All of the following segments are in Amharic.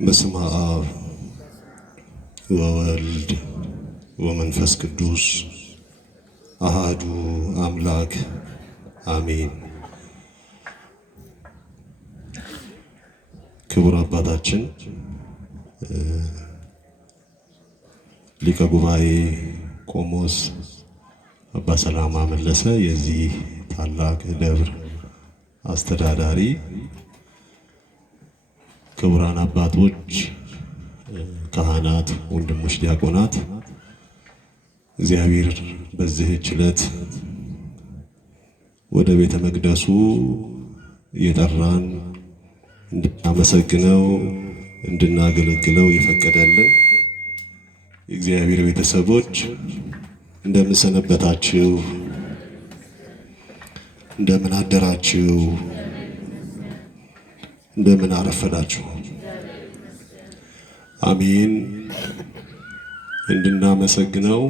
በስመ አብ ወወልድ ወመንፈስ ቅዱስ አሃዱ አምላክ አሜን። ክቡር አባታችን ሊቀ ጉባኤ ቆሞስ አባ ሰላማ መለሰ የዚህ ታላቅ ደብር አስተዳዳሪ፣ ክቡራን አባቶች፣ ካህናት፣ ወንድሞች፣ ዲያቆናት እግዚአብሔር በዚህች ዕለት ወደ ቤተ መቅደሱ የጠራን እንድናመሰግነው እንድናገለግለው የፈቀደልን የእግዚአብሔር ቤተሰቦች እንደምን ሰነበታችሁ? እንደምን አደራችሁ? እንደምን አረፈዳችሁ? አሜን። እንድናመሰግነው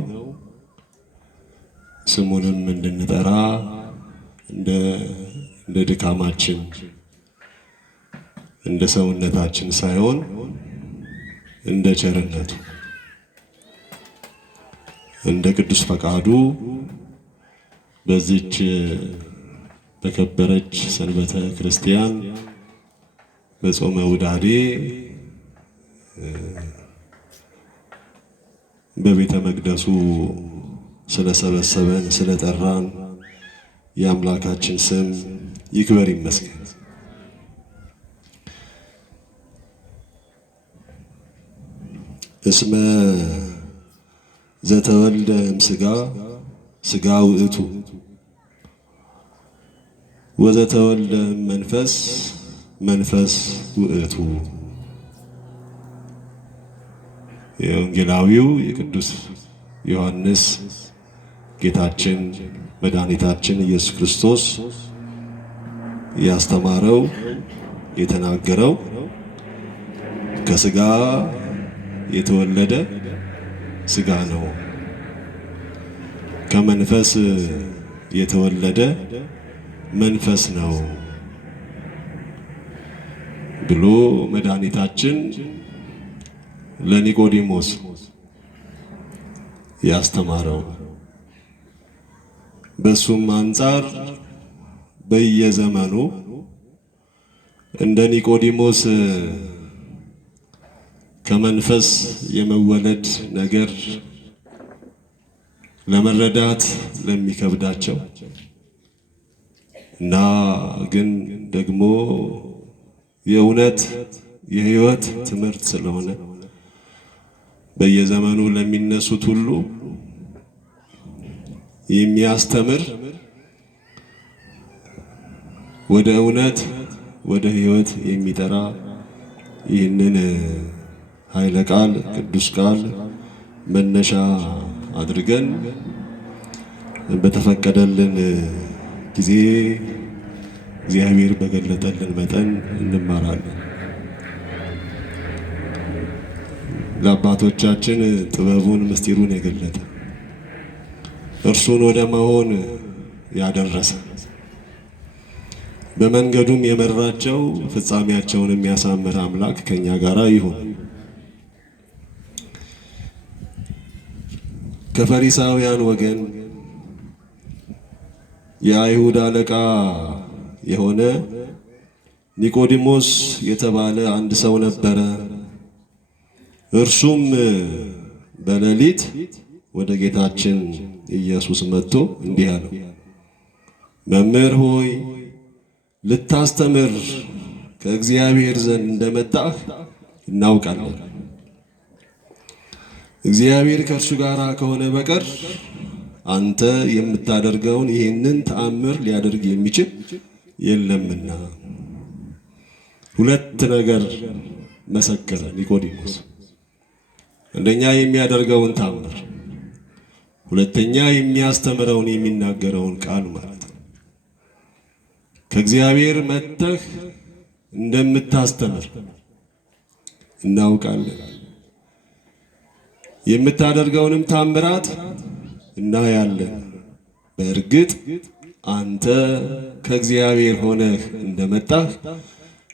ስሙንም እንድንጠራ እንደ ድካማችን እንደ ሰውነታችን ሳይሆን እንደ ቸርነቱ እንደ ቅዱስ ፈቃዱ በዚች በከበረች ሰንበተ ክርስቲያን በጾመ ውዳዴ በቤተ መቅደሱ ስለሰበሰበን ስለጠራን የአምላካችን ስም ይክበር ይመስገን። እስመ ዘተወልደ እምሥጋ ሥጋ ውእቱ ወዘተወልደ መንፈስ መንፈስ ውእቱ። የወንጌላዊው የቅዱስ ዮሐንስ ጌታችን መድኃኒታችን ኢየሱስ ክርስቶስ ያስተማረው የተናገረው ከሥጋ የተወለደ ሥጋ ነው፣ ከመንፈስ የተወለደ መንፈስ ነው ብሎ መድኃኒታችን ለኒቆዲሞስ ያስተማረው። በሱም አንጻር በየዘመኑ እንደ ኒቆዲሞስ ከመንፈስ የመወለድ ነገር ለመረዳት ለሚከብዳቸው እና ግን ደግሞ የእውነት የሕይወት ትምህርት ስለሆነ በየዘመኑ ለሚነሱት ሁሉ የሚያስተምር ወደ እውነት ወደ ሕይወት የሚጠራ ይህንን ኃይለ ቃል ቅዱስ ቃል መነሻ አድርገን በተፈቀደልን ጊዜ እግዚአብሔር በገለጠልን መጠን እንማራለን። ለአባቶቻችን ጥበቡን ምስጢሩን የገለጠ እርሱን ወደ መሆን ያደረሰ በመንገዱም የመራቸው ፍጻሜያቸውን የሚያሳምር አምላክ ከኛ ጋር ይሁን። ከፈሪሳውያን ወገን የአይሁድ አለቃ የሆነ ኒቆዲሞስ የተባለ አንድ ሰው ነበረ። እርሱም በሌሊት ወደ ጌታችን ኢየሱስ መጥቶ እንዲህ አለው፣ መምህር ሆይ ልታስተምር ከእግዚአብሔር ዘንድ እንደመጣህ እናውቃለን። እግዚአብሔር ከእርሱ ጋር ከሆነ በቀር አንተ የምታደርገውን ይህንን ተአምር ሊያደርግ የሚችል የለምና። ሁለት ነገር መሰከረ ኒቆዲሞስ። አንደኛ የሚያደርገውን ተአምር፣ ሁለተኛ የሚያስተምረውን የሚናገረውን ቃል ማለት ነው። ከእግዚአብሔር መጥተህ እንደምታስተምር እናውቃለን። የምታደርገውንም ተአምራት እናያለን። በእርግጥ አንተ ከእግዚአብሔር ሆነህ እንደመጣህ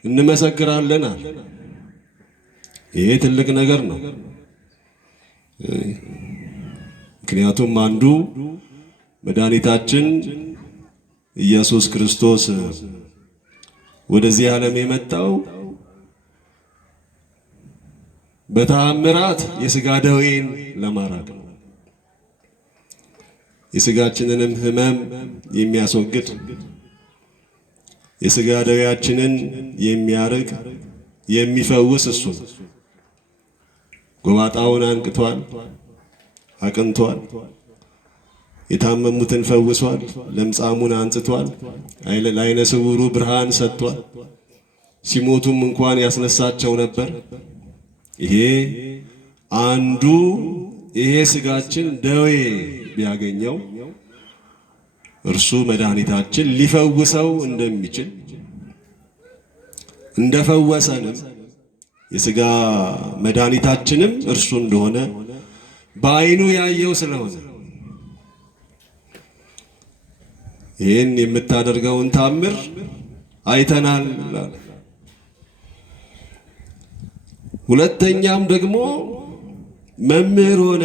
እንመሰክራለን አለ። ይሄ ትልቅ ነገር ነው። ምክንያቱም አንዱ መድኃኒታችን ኢየሱስ ክርስቶስ ወደዚህ ዓለም የመጣው በተአምራት የሥጋ ደዌን ለማራቅ ነው። የሥጋችንንም ሕመም የሚያስወግድ የሥጋ ደዌያችንን የሚያርቅ የሚፈውስ እሱ ነው። ጎባጣውን አንቅቷል፣ አቅንቷል፣ የታመሙትን ፈውሷል፣ ለምጻሙን አንጽቷል፣ ለዓይነ ስውሩ ብርሃን ሰጥቷል። ሲሞቱም እንኳን ያስነሳቸው ነበር። ይሄ አንዱ ይሄ ሥጋችን ደዌ ቢያገኘው እርሱ መድኃኒታችን ሊፈውሰው እንደሚችል እንደፈወሰንም የሥጋ መድኃኒታችንም እርሱ እንደሆነ በዓይኑ ያየው ስለሆነ ይህን የምታደርገውን ታምር አይተናል። ሁለተኛም ደግሞ መምህር ሆነ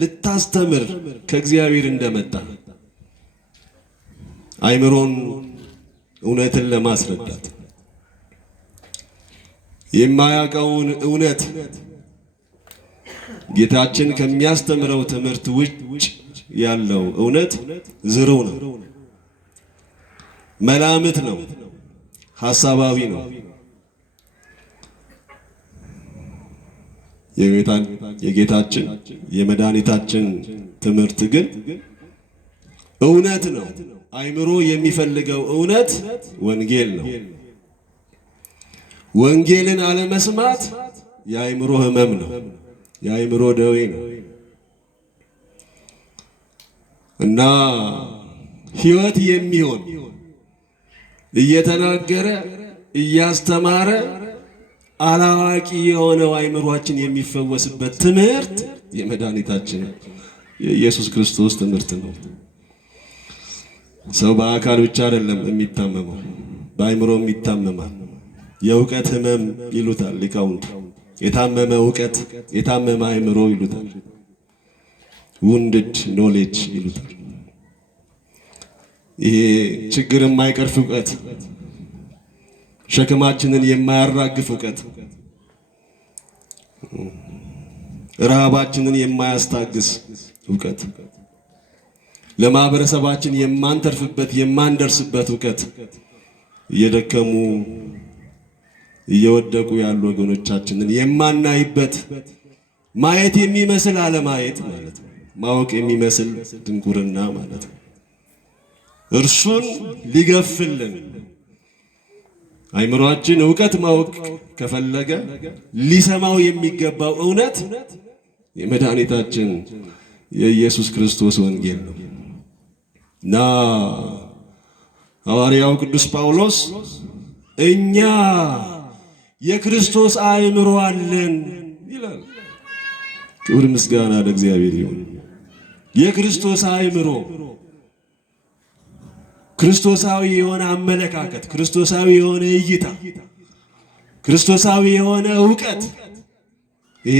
ልታስተምር ከእግዚአብሔር እንደመጣ አእምሮን እውነትን ለማስረዳት የማያውቀውን እውነት ጌታችን ከሚያስተምረው ትምህርት ውጭ ያለው እውነት ዝርው ነው፣ መላምት ነው፣ ሐሳባዊ ነው። የጌታችን የመድኃኒታችን ትምህርት ግን እውነት ነው። አእምሮ የሚፈልገው እውነት ወንጌል ነው። ወንጌልን አለመስማት የአእምሮ ሕመም ነው፣ የአእምሮ ደዌ ነው እና ሕይወት የሚሆን እየተናገረ እያስተማረ አላዋቂ የሆነው አእምሮአችን የሚፈወስበት ትምህርት የመድኃኒታችን የኢየሱስ ክርስቶስ ትምህርት ነው። ሰው በአካል ብቻ አይደለም የሚታመመው፣ በአእምሮም ይታመማል። የእውቀት ሕመም ይሉታል ሊቃውንት። የታመመ እውቀት፣ የታመመ አእምሮ ይሉታል። ውንድድ ኖሌጅ ይሉታል። ይሄ ችግር የማይቀርፍ እውቀት፣ ሸክማችንን የማያራግፍ እውቀት፣ ረሃባችንን የማያስታግስ እውቀት፣ ለማህበረሰባችን የማንተርፍበት የማንደርስበት እውቀት፣ እየደከሙ እየወደቁ ያሉ ወገኖቻችንን የማናይበት፣ ማየት የሚመስል አለማየት ማለት ነው። ማወቅ የሚመስል ድንቁርና ማለት ነው። እርሱን ሊገፍልን አእምሮአችን እውቀት ማወቅ ከፈለገ ሊሰማው የሚገባው እውነት የመድኃኒታችን የኢየሱስ ክርስቶስ ወንጌል ነው እና ሐዋርያው ቅዱስ ጳውሎስ እኛ የክርስቶስ አእምሮ አለን ይላል። ክብር ምስጋና ለእግዚአብሔር ይሁን። የክርስቶስ አእምሮ፣ ክርስቶሳዊ የሆነ አመለካከት፣ ክርስቶሳዊ የሆነ እይታ፣ ክርስቶሳዊ የሆነ እውቀት፣ ይሄ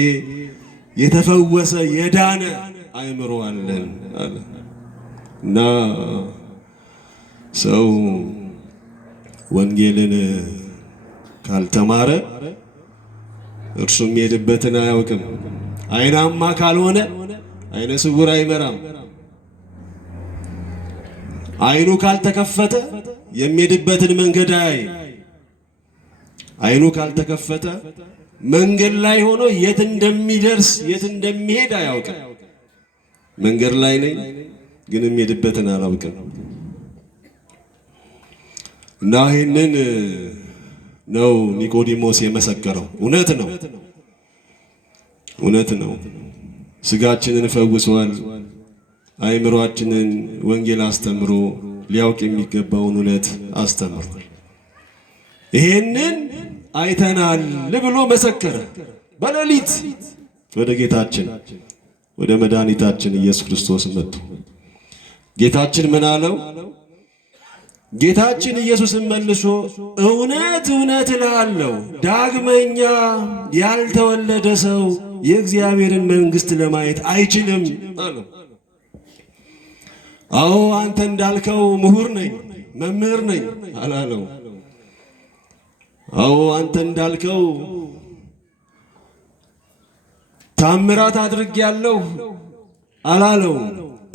የተፈወሰ የዳነ አእምሮ አለን አለ እና ሰው ወንጌልን ካልተማረ እርሱ የሚሄድበትን አያውቅም። አይናማ ካልሆነ አይነ ስውር አይመራም። አይኑ ካልተከፈተ የሚሄድበትን መንገድ አያይ። አይኑ ካልተከፈተ መንገድ ላይ ሆኖ የት እንደሚደርስ የት እንደሚሄድ አያውቅም። መንገድ ላይ ነኝ ግን የሚሄድበትን አላውቅም እና ይህንን ነው ኒቆዲሞስ የመሰከረው። እውነት ነው፣ እውነት ነው። ስጋችንን ፈውሷል። አእምሮአችንን ወንጌል አስተምሮ ሊያውቅ የሚገባውን እውነት አስተምሯል። ይሄንን አይተናል ብሎ መሰከረ። በሌሊት ወደ ጌታችን ወደ መድኃኒታችን ኢየሱስ ክርስቶስ መጥቶ ጌታችን ምን አለው? ጌታችን ኢየሱስን መልሶ እውነት እውነት እልሃለሁ ዳግመኛ ያልተወለደ ሰው የእግዚአብሔርን መንግሥት ለማየት አይችልም አለው። አዎ አንተ እንዳልከው ምሁር ነኝ መምህር ነኝ አላለው። አዎ አንተ እንዳልከው ታምራት አድርጌያለሁ አላለው።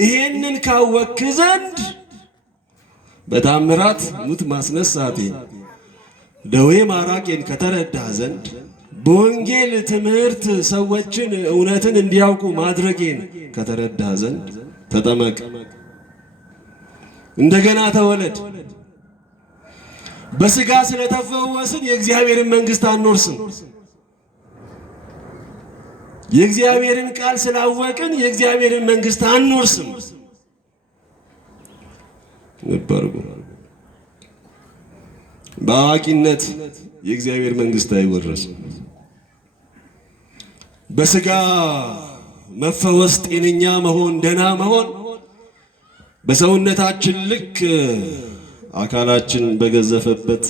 ይሄንን ካወክ ዘንድ በታምራት ሙት ማስነሳቴ ደዌ ማራቄን ከተረዳህ ዘንድ በወንጌል ትምህርት ሰዎችን እውነትን እንዲያውቁ ማድረጌን ከተረዳህ ዘንድ ተጠመቅ፣ እንደገና ተወለድ። በሥጋ ስለተፈወስን የእግዚአብሔርን መንግሥት አንወርስም። የእግዚአብሔርን ቃል ስላወቅን የእግዚአብሔርን መንግሥት አንወርስም። ነበርኩ በአዋቂነት የእግዚአብሔር መንግሥት አይወረስም። በሥጋ መፈወስ፣ ጤነኛ መሆን፣ ደህና መሆን በሰውነታችን ልክ አካላችን በገዘፈበት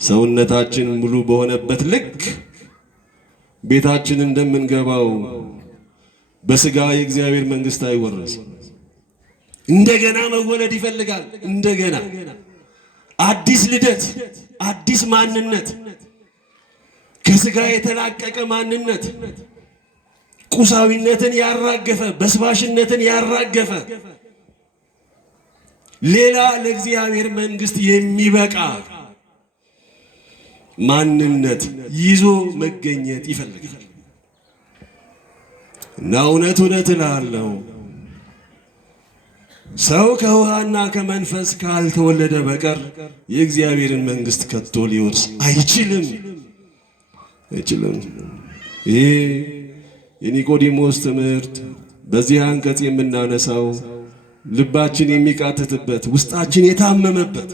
ሰውነታችን ሙሉ በሆነበት ልክ ቤታችን እንደምንገባው በሥጋ የእግዚአብሔር መንግሥት አይወረስም። እንደገና መወለድ ይፈልጋል። እንደገና አዲስ ልደት፣ አዲስ ማንነት፣ ከሥጋ የተላቀቀ ማንነት፣ ቁሳዊነትን ያራገፈ፣ በስባሽነትን ያራገፈ ሌላ ለእግዚአብሔር መንግሥት የሚበቃ ማንነት ይዞ መገኘት ይፈልጋል። እና እውነት እውነት እልሃለሁ ሰው ከውሃና ከመንፈስ ካልተወለደ በቀር የእግዚአብሔርን መንግሥት ከቶ ሊወርስ አይችልም። ይሄ የኒቆዲሞስ ትምህርት በዚህ አንቀጽ የምናነሳው ልባችን የሚቃትትበት ውስጣችን የታመመበት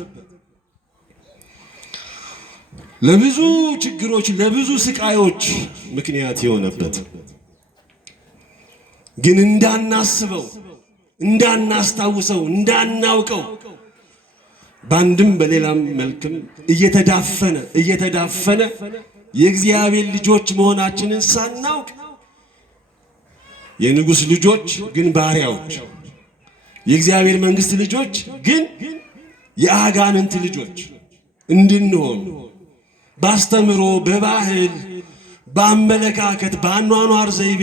ለብዙ ችግሮች ለብዙ ስቃዮች ምክንያት የሆነበት ግን እንዳናስበው እንዳናስታውሰው እንዳናውቀው በአንድም በሌላም መልክም እየተዳፈነ የእግዚአብሔር ልጆች መሆናችንን ሳናውቅ የንጉሥ ልጆች ግን ባሪያዎች፣ የእግዚአብሔር መንግሥት ልጆች ግን የአጋንንት ልጆች እንድንሆን ባስተምሮ፣ በባህል፣ በአመለካከት፣ በአኗኗር ዘይቤ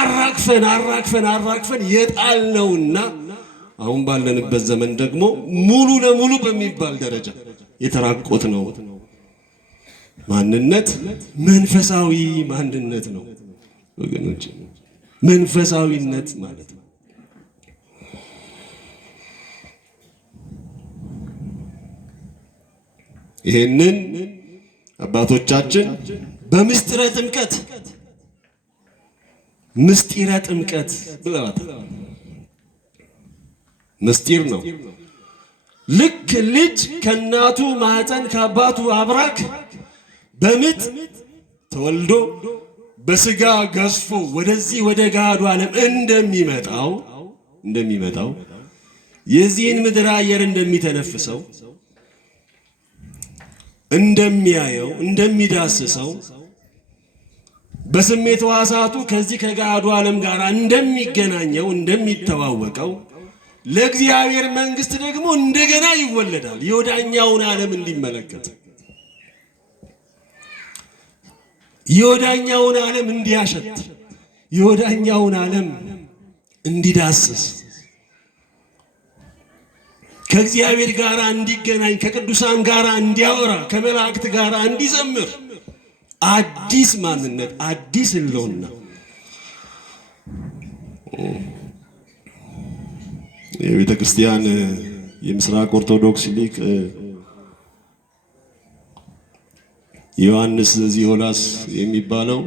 አራግፈን የጣልነውና አሁን ባለንበት ዘመን ደግሞ ሙሉ ለሙሉ በሚባል ደረጃ የተራቆትነው ማንነት መንፈሳዊ ማንነት ነው ወገኖች። መንፈሳዊነት ማለት ነው ይሄንን አባቶቻችን በምስጢረ ጥምቀት ብለዋታል። ምስጢር ነው። ልክ ልጅ ከእናቱ ማህፀን ከአባቱ አብራክ በምጥ ተወልዶ በሥጋ ገዝፎ ወደዚህ ወደ ገሃዱ ዓለም እንደሚመጣው የዚህን ምድር አየር እንደሚተነፍሰው እንደሚያየው እንደሚዳስሰው በስሜት ሕዋሳቱ ከዚህ ከገሃዱ ዓለም ጋር እንደሚገናኘው እንደሚተዋወቀው ለእግዚአብሔር መንግሥት ደግሞ እንደገና ይወለዳል። የወዳኛውን ዓለም እንዲመለከት፣ የወዳኛውን ዓለም እንዲያሸት፣ የወዳኛውን ዓለም እንዲዳስስ፣ ከእግዚአብሔር ጋር እንዲገናኝ፣ ከቅዱሳን ጋር እንዲያወራ፣ ከመላእክት ጋር እንዲዘምር አዲስ ማንነት አዲስ ህልውና የቤተ ክርስቲያን የምስራቅ ኦርቶዶክስ ሊቅ ዮሐንስ ዚዮላስ የሚባለው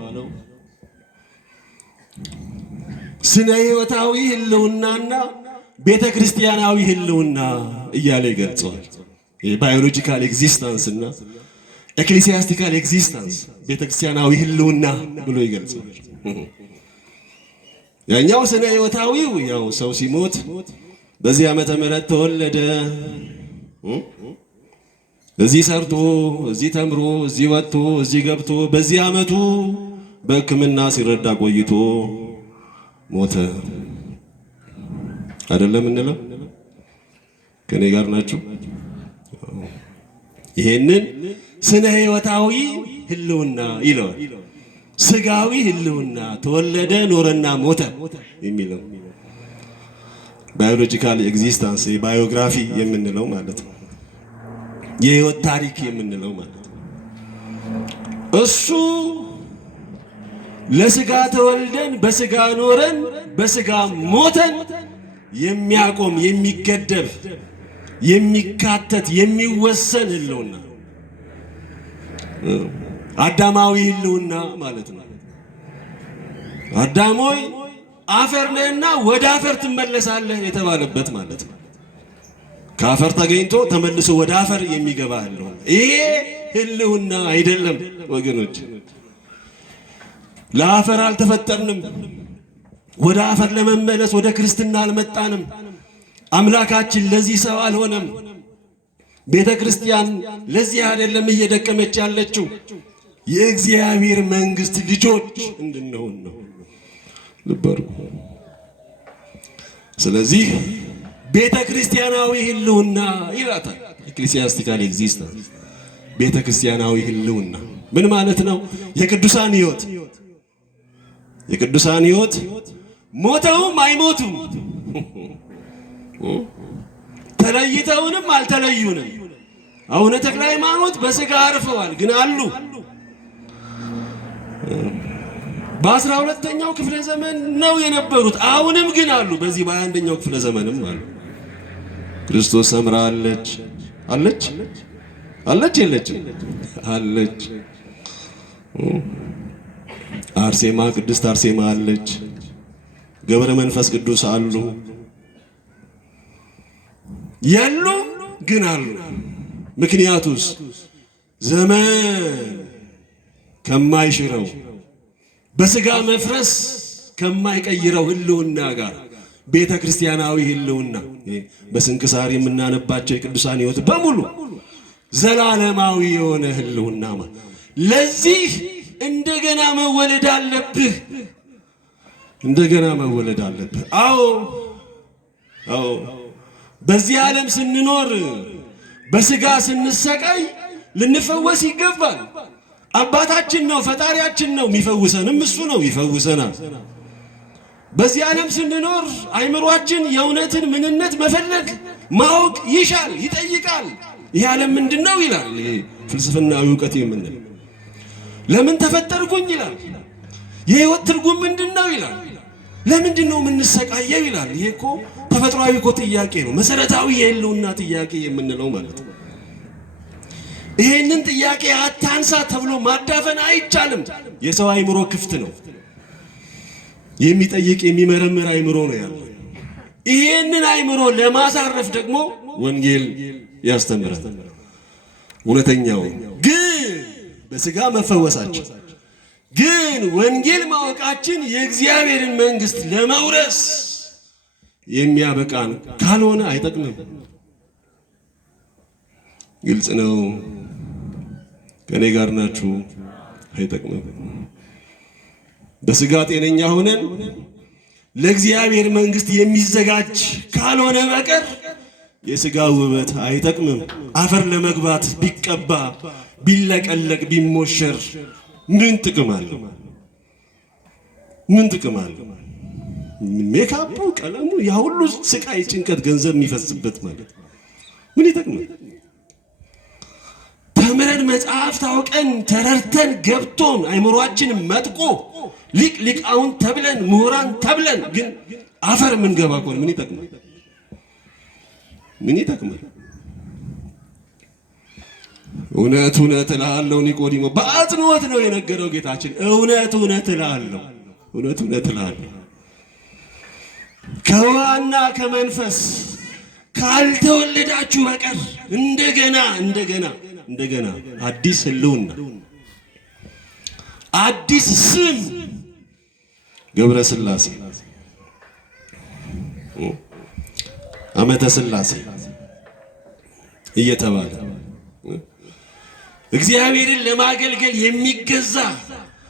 ስነ ሕይወታዊ ህልውናና ቤተ ክርስቲያናዊ ህልውና እያለ ይገልጸዋል። የባዮሎጂካል ኤግዚስተንስ እና ኤክሌሲያስቲካል ኤግዚስተንስ ቤተ ክርስቲያናዊ ህልውና ብሎ ይገልጸዋል። ያኛው ስነ ሕይወታዊው ያው ሰው ሲሞት በዚህ ዓመተ ምህረት ተወለደ፣ እዚህ ሰርቶ እዚህ ተምሮ እዚህ ወጥቶ እዚህ ገብቶ በዚህ ዓመቱ በሕክምና ሲረዳ ቆይቶ ሞተ። አይደለም እንለው? ከኔ ጋር ናችሁ? ይሄንን ስነ ሕይወታዊ ህልውና ይለዋል። ስጋዊ ህልውና ተወለደ፣ ኖረና ሞተ የሚለው ባዮሎጂካል ኤግዚስተንስ ባዮግራፊ የምንለው ማለት ነው። የህይወት ታሪክ የምንለው ማለት ነው። እሱ ለስጋ ተወልደን በስጋ ኖረን በስጋ ሞተን የሚያቆም የሚገደብ የሚካተት የሚወሰን ህልውና አዳማዊ ህልውና ማለት ነው። አዳም ሆይ አፈር ነህና ወደ አፈር ትመለሳለህ የተባለበት ማለት ነው። ከአፈር ተገኝቶ ተመልሶ ወደ አፈር የሚገባ ህልውና። ይሄ ህልውና አይደለም ወገኖች። ለአፈር አልተፈጠርንም። ወደ አፈር ለመመለስ ወደ ክርስትና አልመጣንም። አምላካችን ለዚህ ሰው አልሆነም። ቤተ ክርስቲያን ለዚህ አይደለም እየደከመች ያለችው። የእግዚአብሔር መንግስት ልጆች እንድንሆን ነው። ልበሩ። ስለዚህ ቤተ ክርስቲያናዊ ህልውና ይላታል። ኤክሌሲያስቲካል ኤግዚስተንስ ቤተ ክርስቲያናዊ ህልውና ምን ማለት ነው? የቅዱሳን ህይወት ሞተውም አይሞቱም፣ ተለይተውንም አልተለዩንም። አቡነ ተክለ ሃይማኖት በስጋ አርፈዋል፣ ግን አሉ። በ12ኛው ክፍለ ዘመን ነው የነበሩት፣ አሁንም ግን አሉ። በዚህ በ21ኛው ክፍለ ዘመንም አሉ። ክርስቶስ ሰምራ አለች የለችም? አለች። አርሴማ ቅድስት አርሴማ አለች። ገብረ መንፈስ ቅዱስ አሉ። የሉም ግን አሉ። ምክንያቱስ ዘመን ከማይሽረው በስጋ መፍረስ ከማይቀይረው ህልውና ጋር ቤተ ክርስቲያናዊ ህልውና በስንክሳር የምናነባቸው የቅዱሳን ህይወት በሙሉ ዘላለማዊ የሆነ ህልውና ማለት ለዚህ እንደገና መወለድ አለብህ። እንደገና መወለድ አለብህ። አዎ በዚህ ዓለም ስንኖር በስጋ ስንሰቃይ ልንፈወስ ይገባል። አባታችን ነው፣ ፈጣሪያችን ነው። የሚፈውሰንም እሱ ነው፣ ይፈውሰናል። በዚህ ዓለም ስንኖር አይምሯችን የእውነትን ምንነት መፈለግ ማወቅ ይሻል፣ ይጠይቃል። ይህ ዓለም ምንድነው ይላል። ይሄ ፍልስፍናዊ እውቀት የምንል ለምን ተፈጠርኩኝ ይላል። የህይወት ትርጉም ምንድነው ይላል። ለምንድን ነው የምንሰቃየው ይላል። ይሄ እኮ ተፈጥሯዊ እኮ ጥያቄ ነው፣ መሰረታዊ የህልውና ጥያቄ የምንለው ማለት ነው። ይሄንን ጥያቄ አታንሳ ተብሎ ማዳፈን አይቻልም። የሰው አይምሮ ክፍት ነው፣ የሚጠይቅ የሚመረምር አይምሮ ነው ያለው። ይሄንን አይምሮ ለማሳረፍ ደግሞ ወንጌል ያስተምራል። እውነተኛው ግን በስጋ መፈወሳችን ግን ወንጌል ማወቃችን የእግዚአብሔርን መንግስት ለመውረስ የሚያበቃን ካልሆነ አይጠቅምም። ግልጽ ነው። ከኔ ጋር ናችሁ? አይጠቅምም። በስጋ ጤነኛ ሆነን ለእግዚአብሔር መንግስት የሚዘጋጅ ካልሆነ በቀር የስጋ ውበት አይጠቅምም። አፈር ለመግባት ቢቀባ ቢለቀለቅ ቢሞሸር ምን ጥቅም አለው? ምን ጥቅም አለው? ሜካፑ፣ ቀለሙ፣ ያ ሁሉ ስቃይ፣ ጭንቀት፣ ገንዘብ የሚፈስበት ማለት ምን ይጠቅማል? ተምረን መጽሐፍ ታውቀን ተረርተን ገብቶን አይምሮአችን መጥቆ ሊቃውን ተብለን ምሁራን ተብለን ግን አፈር ምን ገባ ቆን ምን ይጠቅማል? ምን ይጠቅማል? እውነት እውነት እልሃለሁ ኒቆዲሞ በአጽንኦት ነው የነገረው ጌታችን። እውነት እውነት እልሃለሁ፣ እውነት እውነት እልሃለሁ ከውሃና ከመንፈስ ካልተወለዳችሁ በቀር እንደገና አዲስ ህልውና አዲስ ስም ገብረ ሥላሴ ዓመተ ሥላሴ እየተባለ እግዚአብሔርን ለማገልገል የሚገዛ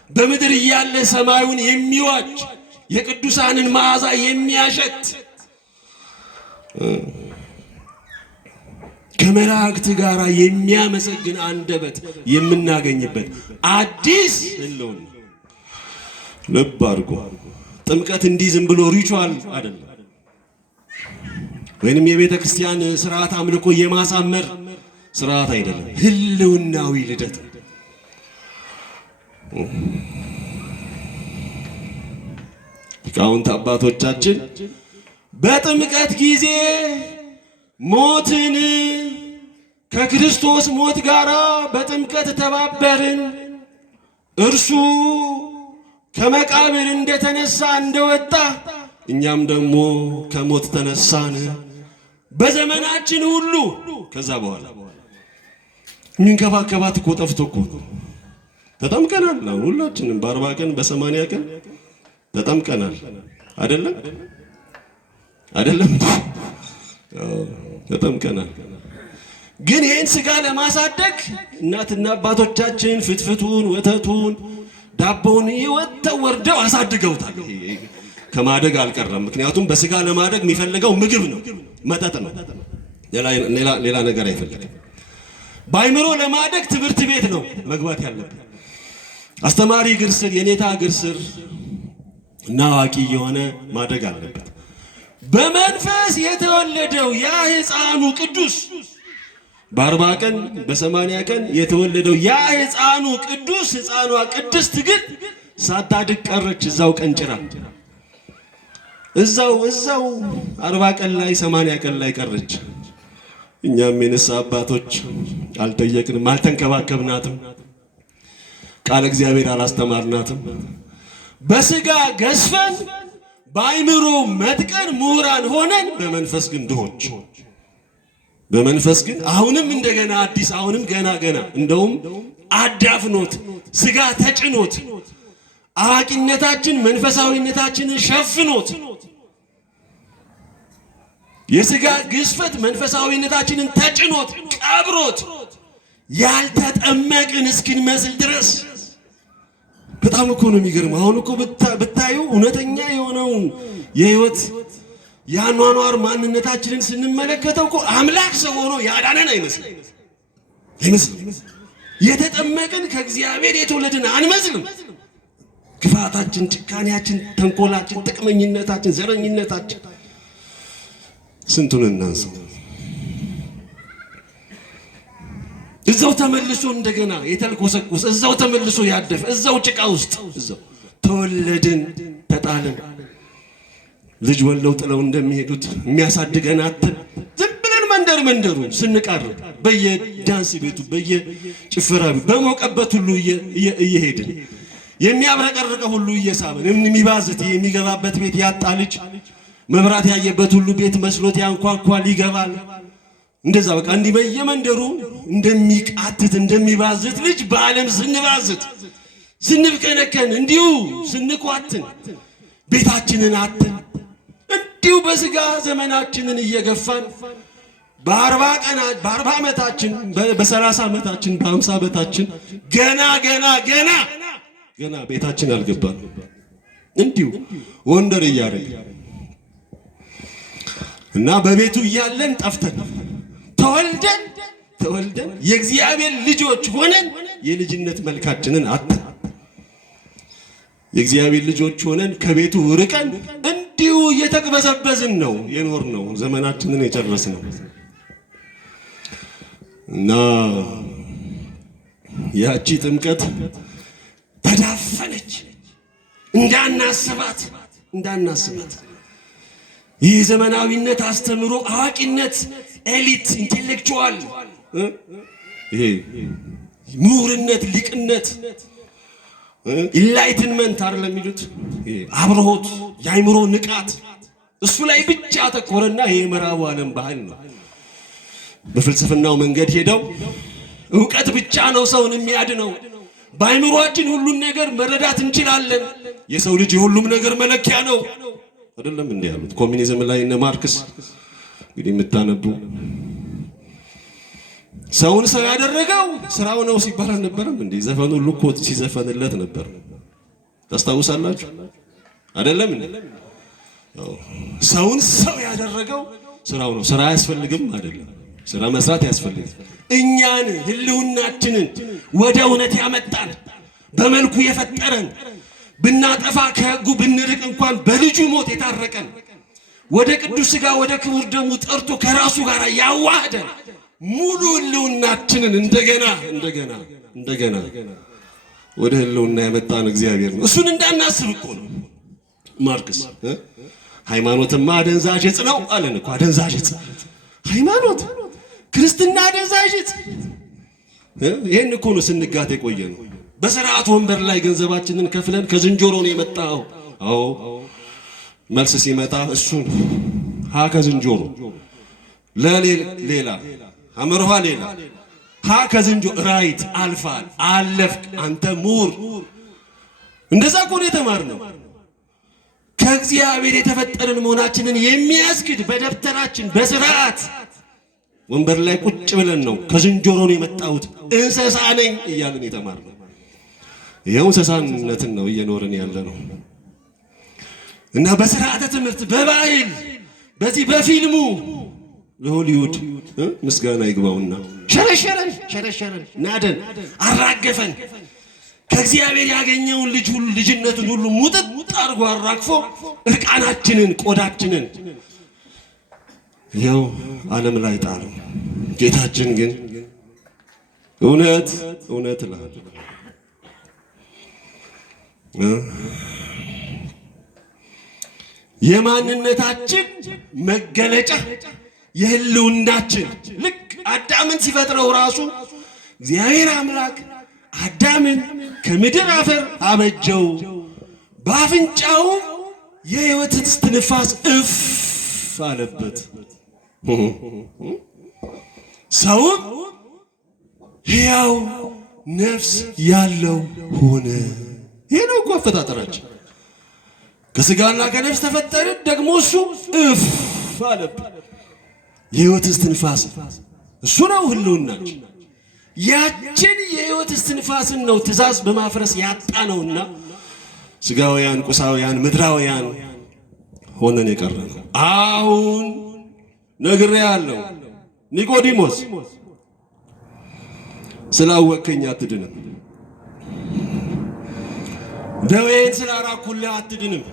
በምድር እያለ ሰማዩን የሚዋጅ የቅዱሳንን መዓዛ የሚያሸት ከመላእክት ጋር የሚያመሰግን አንደበት የምናገኝበት አዲስ ህልውና። ልብ አድርጎ ጥምቀት እንዲህ ዝም ብሎ ሪቹዋል አይደለም፣ ወይንም የቤተ ክርስቲያን ስርዓት አምልኮ የማሳመር ስርዓት አይደለም። ህልውናዊ ልደት ሊቃውንት አባቶቻችን በጥምቀት ጊዜ ሞትን ከክርስቶስ ሞት ጋር በጥምቀት ተባበርን፣ እርሱ ከመቃብር እንደተነሳ እንደወጣ እኛም ደግሞ ከሞት ተነሳን። በዘመናችን ሁሉ ከዛ በኋላ የሚንከባከባት እኮ ጠፍቶ እኮ ተጠምቀናል። ሁላችንም በ40 ቀን በ80 ቀን ተጠምቀናል። አይደለም ተጠምቀናል። ግን ይህን ስጋ ለማሳደግ እናትና አባቶቻችን ፍትፍቱን፣ ወተቱን፣ ዳቦውን ይወተው ወርደው አሳድገውታል። ከማደግ አልቀረም። ምክንያቱም በስጋ ለማደግ የሚፈልገው ምግብ ነው፣ መጠጥ ነው፣ ሌላ ነገር አይፈልግም። በአይምሮ ለማደግ ትምህርት ቤት ነው መግባት ያለብን። አስተማሪ እግር ስር፣ የኔታ እግር ስር እና አዋቂ የሆነ ማደግ አለበት። በመንፈስ የተወለደው ያ ሕፃኑ ቅዱስ በ40 ቀን በ80 ቀን የተወለደው ያ ሕፃኑ ቅዱስ ሕፃኗ ቅድስት ግን ሳታድግ ቀረች። እዛው ቀንጭራ እዛው 40 ቀን ላይ 80 ቀን ላይ ቀረች። እኛም የንስሐ አባቶች አልጠየቅንም፣ አልተንከባከብናትም፣ ቃል እግዚአብሔር አላስተማርናትም። በስጋ ገዝፈን በአይምሮ መጥቀን ምሁራን ሆነን በመንፈስ ግን ድሆች፣ በመንፈስ ግን አሁንም እንደገና አዲስ፣ አሁንም ገና እንደውም አዳፍኖት ስጋ ተጭኖት አዋቂነታችን መንፈሳዊነታችንን ሸፍኖት የስጋ ግዝፈት መንፈሳዊነታችንን ተጭኖት ቀብሮት ያልተጠመቅን እስክንመስል ድረስ በጣም እኮ ነው የሚገርመው። አሁን እኮ ብታዩ እውነተኛ የሆነውን የህይወት ያኗኗር ማንነታችንን ስንመለከተው እኮ አምላክ ሰው ሆኖ ያዳነን አይመስልም። የተጠመቅን ከእግዚአብሔር የተወለድን አንመስልም። ክፋታችን፣ ጭካኔያችን፣ ተንኮላችን፣ ጥቅመኝነታችን፣ ዘረኝነታችን ስንቱን እናንሳው። እዛው ተመልሶ እንደገና የተልኮሰኮሰ እዛው ተመልሶ ያደፈ እዛው ጭቃ ውስጥ እዛው ተወለድን፣ ተጣልን። ልጅ ወልደው ጥለው እንደሚሄዱት የሚያሳድገን አጥተን ዝም ብለን መንደሩ ስንቀር በየዳንስ ቤቱ በየጭፈራ ቤቱ በሞቀበት ሁሉ እየሄድን የሚያብረቀርቀው ሁሉ እየሳበን የሚባዝት የሚገባበት ቤት ያጣ ልጅ መብራት ያየበት ሁሉ ቤት መስሎት ያንኳኳል ይገባል። እንደዛ በቃ እንዲህ በየመንደሩ እንደሚቃትት እንደሚባዝት ልጅ በዓለም ስንባዝት ስንብከነከን እንዲሁ ስንኳትን ቤታችንን አጥተን እንዲሁ በስጋ ዘመናችንን እየገፋን በ40 ዓመታችን በ30 ዓመታችን በ50 ዓመታችን ገና ቤታችን አልገባን እንዲሁ ወንደር እያደረግን እና በቤቱ እያለን ጠፍተን ተወልደን የእግዚአብሔር ልጆች ሆነን የልጅነት መልካችንን አጥተን የእግዚአብሔር ልጆች ሆነን ከቤቱ ርቀን እንዲሁ እየተቅበዘበዝን ነው የኖርነው ዘመናችንን የጨረስነው። እና ያቺ ጥምቀት ተዳፈነች እንዳናስባት ይህ ዘመናዊነት አስተምሮ አዋቂነት ኤሊት ኢንቴሌክቹዋል ይሄ ምሁርነት ሊቅነት ኢንላይትመንት አይደለም የሚሉት አብሮት የአይምሮ ንቃት እሱ ላይ ብቻ ተቆረና ይሄ ምዕራቡ ዓለም ባህል ነው። በፍልስፍናው መንገድ ሄደው ዕውቀት ብቻ ነው ሰውን የሚያድነው። በአይምሮአችን ሁሉን ነገር መረዳት እንችላለን። የሰው ልጅ የሁሉም ነገር መለኪያ ነው አይደለም እንዴ ያሉት። ኮሚኒዝም ላይ እነ ማርክስ እንግዲህ የምታነቡ ሰውን ሰው ያደረገው ስራው ነው ሲባል አልነበረም እንዴ? ዘፈኑ ሁሉ እኮ ሲዘፈንለት ነበር። ታስታውሳላችሁ አይደለም እንዴ? ሰውን ሰው ያደረገው ስራው ነው። ስራ አያስፈልግም አይደለም፣ ስራ መስራት ያስፈልጋል። እኛን ህልውናችንን ወደ እውነት ያመጣን በመልኩ የፈጠረን ብናጠፋ ከሕጉ ብንርቅ እንኳን በልጁ ሞት የታረቀን ወደ ቅዱስ ሥጋ ወደ ክቡር ደሙ ጠርቶ ከራሱ ጋር ያዋህደን ሙሉ ህልውናችንን እንደገና ወደ ህልውና ያመጣን እግዚአብሔር ነው። እሱን እንዳናስብ እኮ ነው ማርክስ ሃይማኖትማ አደንዛዥ ዕፅ ነው አለን እኮ። አደንዛዥ ዕፅ ሃይማኖት፣ ክርስትና አደንዛዥ ዕፅ። ይሄን እኮ ነው ስንጋት የቆየ ነው። በስርዓት ወንበር ላይ ገንዘባችንን ከፍለን ከዝንጀሮ ነው የመጣው። አዎ መልስ ሲመጣ እሱን ከዝንጀሮ ለሌላ አመርሃ ሌላ ከዝንጀሮ ራይት አልፋል አለፍክ አንተ ምሁር። እንደዛ እኮ ነው የተማርነው። ከእግዚአብሔር የተፈጠረን መሆናችንን የሚያስክድ በደብተራችን በስርዓት ወንበር ላይ ቁጭ ብለን ነው ከዝንጀሮ ነው የመጣሁት እንስሳ ነኝ እያልን የተማርነው። ይሄው እንስሳነትን ነው እየኖርን ያለ ነው። እና በስርዓተ ትምህርት በባህል በዚህ በፊልሙ ለሆሊውድ ምስጋና ይግባውና ሸረሸረን ናደን አራገፈን። ከእግዚአብሔር ያገኘውን ልጅነቱን ሁሉ ሙጥጥ አድርጎ አራግፎ እርቃናችንን ቆዳችንን ይኸው ዓለም ላይ ጣለው። ጌታችን ግን እውነት እልሃለሁ የማንነታችን መገለጫ የህልውናችን ልክ አዳምን ሲፈጥረው ራሱ እግዚአብሔር አምላክ አዳምን ከምድር አፈር አበጀው፣ በአፍንጫው የሕይወት እስትንፋስ እፍ አለበት፣ ሰውም ሕያው ነፍስ ያለው ሆነ። ይሄ ነው እኮ አፈጣጠራችን። ከስጋና ከነፍስ ተፈጠርን፣ ደግሞ እሱ እፍ አለበት፣ የሕይወት እስትንፋስ እሱ ነው ህልውናችን። ያችን የሕይወት እስትንፋስን ነው ትእዛዝ በማፍረስ ያጣ ነውና ስጋውያን ቁሳውያን ምድራውያን ሆነን የቀረን። አሁን ነግሬሃለሁ ኒቆዲሞስ፣ ስላወቅከኝ አትድንም፣ ደዌን ስላራኩልህ አትድንም።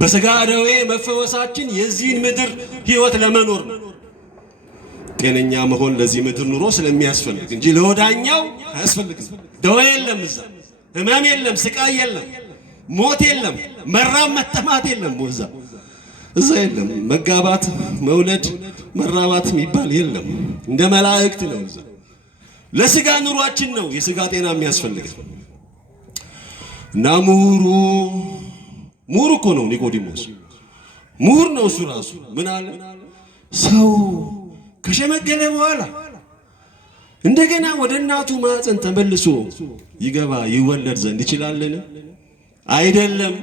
በስጋ ደዌ መፈወሳችን የዚህን ምድር ህይወት ለመኖር ነው። ጤነኛ መሆን ለዚህ ምድር ኑሮ ስለሚያስፈልግ እንጂ ለወዳኛው አያስፈልግም። ደዌ የለም፣ እዛ ህመም የለም፣ ስቃይ የለም፣ ሞት የለም፣ መራብ መጠማት የለም። እዛ የለም መጋባት፣ መውለድ፣ መራባት የሚባል የለም። እንደ መላእክት ነው። እዛ ለስጋ ኑሯችን ነው የስጋ ጤና የሚያስፈልግ። እና ምሁር እኮ ነው ኒቆዲሞስ፣ ምሁር ነው እሱ ራሱ። ምን አለ? ሰው ከሸመገለ በኋላ እንደገና ወደ እናቱ ማፀን ተመልሶ ይወለድ ዘንድ ይችላልን? አይደለም።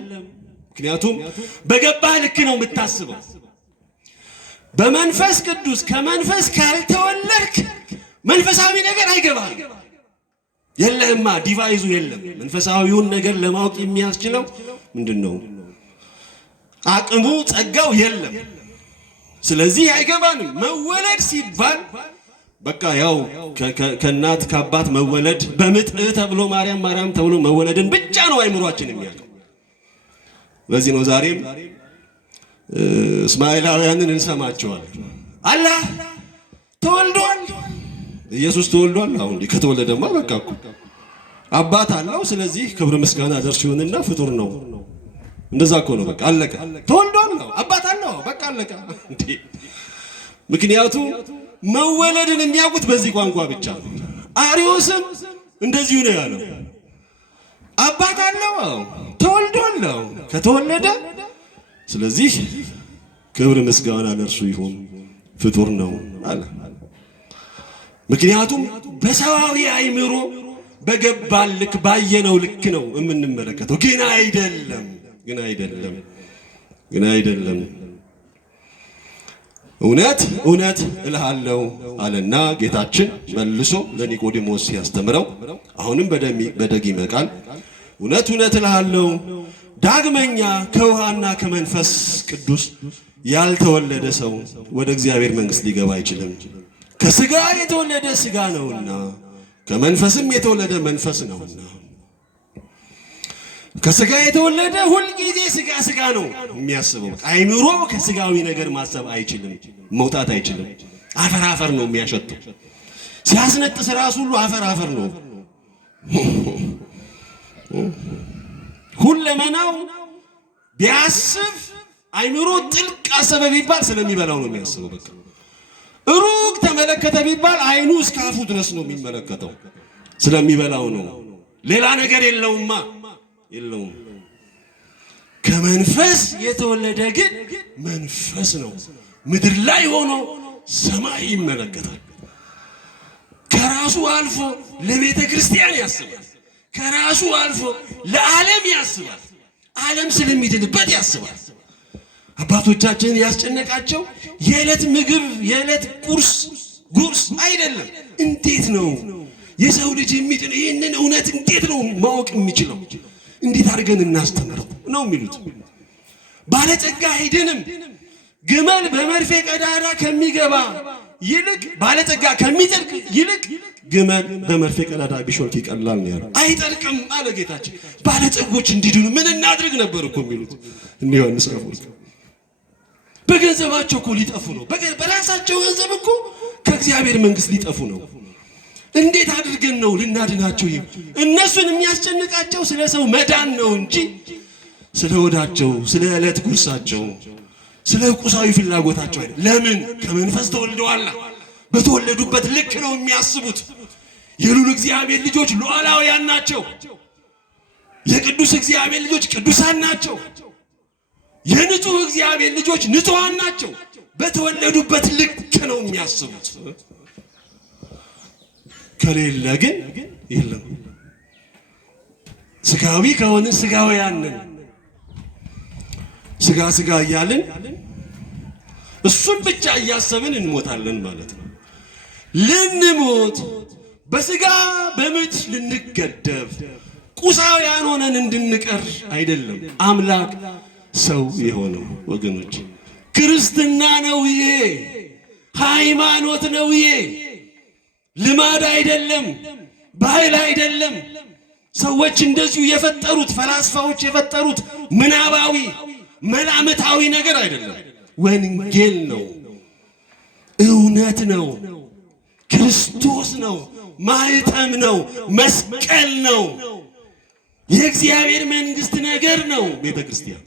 ምክንያቱም በገባህ ልክ ነው የምታስበው። በመንፈስ ቅዱስ ከመንፈስ ካልተወለድክ መንፈሳዊ ነገር አይገባህም። የለህማ፣ ዲቫይዙ የለም። መንፈሳዊውን ነገር ለማወቅ የሚያስችለው ምንድነው? አቅሙ ጸጋው የለም። ስለዚህ አይገባንም። መወለድ ሲባል በቃ ያው ከእናት ከአባት መወለድ በምጥ ተብሎ ማርያም ተብሎ መወለድን ብቻ ነው አይምሯችን የሚያውቀው። ለዚህ ነው ዛሬም እስማኤላውያንን እንሰማቸዋለን። አላህ ተወልዷል፣ ኢየሱስ ተወልዷል። አሁን እንዲህ ከተወለደማ በቃ እኮ አባት አለው። ስለዚህ ክብር ምስጋና ደርሶ ይሁንና ፍጡር ነው። እንደዛ እኮ ነው። በቃ አለቀ። ተወልዷል ነው አባት አለው። በቃ አለቀ። ምክንያቱም መወለድን የሚያውቁት በዚህ ቋንቋ ብቻ ነው። አርዮስም እንደዚሁ ነው ያለው። አባት አለው፣ ተወልዷል። ከተወለደ ስለዚህ ክብር ምስጋና ለእርሱ ይሁን ፍጡር ነው አለ። ምክንያቱም በሰዋዊ አይምሮ በገባን ልክ ባየነው ልክ ነው የምንመለከተው። ግን አይደለም። እውነት እውነት እልሃለሁ አለና ጌታችን መልሶ ለኒቆዲሞስ ያስተምረው አሁንም በደጊመ ቃል እውነት እውነት እልሃለሁ ዳግመኛ ከውሃና ከመንፈስ ቅዱስ ያልተወለደ ሰው ወደ እግዚአብሔር መንግሥት ሊገባ አይችልም። ከሥጋ የተወለደ ሥጋ ነውና ከመንፈስም የተወለደ መንፈስ ነውና። ከሥጋ የተወለደ ሁል ጊዜ ሥጋ ነው የሚያስበው። አይምሮ ከሥጋዊ ነገር ማሰብ አይችልም፣ መውጣት አይችልም። አፈር ነው የሚያሸተው። ሲያስነጥስ ራሱ ሁሉ አፈር ነው። ሁለመናው ቢያስብ አይምሮ ጥልቅ አሰበ ቢባል ስለሚበላው ነው የሚያስበው። በቃ ሩቅ ተመለከተ ቢባል አይኑ እስከ አፉ ድረስ ነው የሚመለከተው፣ ስለሚበላው ነው። ሌላ ነገር የለውም። ከመንፈስ የተወለደ ግን መንፈስ ነው። ምድር ላይ ሆኖ ሰማይ ይመለከታል። ከራሱ አልፎ ለቤተ ክርስቲያን ያስባል። ከራሱ አልፎ ለዓለም ያስባል። ዓለም ስለሚድንበት ያስባል። አባቶቻችን ያስጨነቃቸው የዕለት ምግብ የዕለት ጉርስ አይደለም። እንዴት ነው የሰው ልጅ የሚድን? ይህንን እውነት እንዴት ነው ማወቅ የሚችለው? እንዴት አድርገን እናስተምረው ነው የሚሉት። ባለጸጋ አይድንም። ግመል በመርፌ ቀዳዳ ከሚገባ ይልቅ ባለጸጋ ከሚጠልቅ ይልቅ ግመል በመርፌ ቀዳዳ ቢሾልክ ይቀላል ነው ያለው። አይጠልቅም አለ ጌታችን። ባለጸጎች እንዲድኑ ምን እናድርግ ነበር እኮ የሚሉት እነ ዮሐንስ አፈወርቅ። በገንዘባቸው እኮ ሊጠፉ ነው። በራሳቸው ገንዘብ እኮ ከእግዚአብሔር መንግሥት ሊጠፉ ነው። እንዴት አድርገን ነው ልናድናቸው? እነሱን የሚያስጨንቃቸው ስለ ሰው መዳን ነው እንጂ ስለ ሆዳቸው፣ ስለ ዕለት ጉርሳቸው፣ ስለ ቁሳዊ ፍላጎታቸው አይደለም። ለምን? ከመንፈስ ተወልደዋል። በተወለዱበት ልክ ነው የሚያስቡት። የልዑል እግዚአብሔር ልጆች ሉዓላውያን ናቸው። የቅዱስ እግዚአብሔር ልጆች ቅዱሳን ናቸው። የንጹሕ እግዚአብሔር ልጆች ንጹሐን ናቸው። በተወለዱበት ልክ ነው የሚያስቡት። ከሌለ ግን የለም። ስጋዊ ከሆንን ስጋውያን ነን። ስጋ እያልን እሱን ብቻ እያሰብን እንሞታለን ማለት ነው። ልንሞት በስጋ በምት ልንገደብ ቁሳውያን ሆነን እንድንቀር አይደለም አምላክ ሰው የሆነው ወገኖች። ክርስትና ነው ይሄ፣ ሃይማኖት ነው ይሄ። ልማድ አይደለም፣ ባህል አይደለም። ሰዎች እንደዚሁ የፈጠሩት ፈላስፋዎች የፈጠሩት ምናባዊ መላምታዊ ነገር አይደለም። ወንጌል ነው፣ እውነት ነው፣ ክርስቶስ ነው፣ ማህተም ነው፣ መስቀል ነው፣ የእግዚአብሔር መንግሥት ነገር ነው ቤተ ክርስቲያን።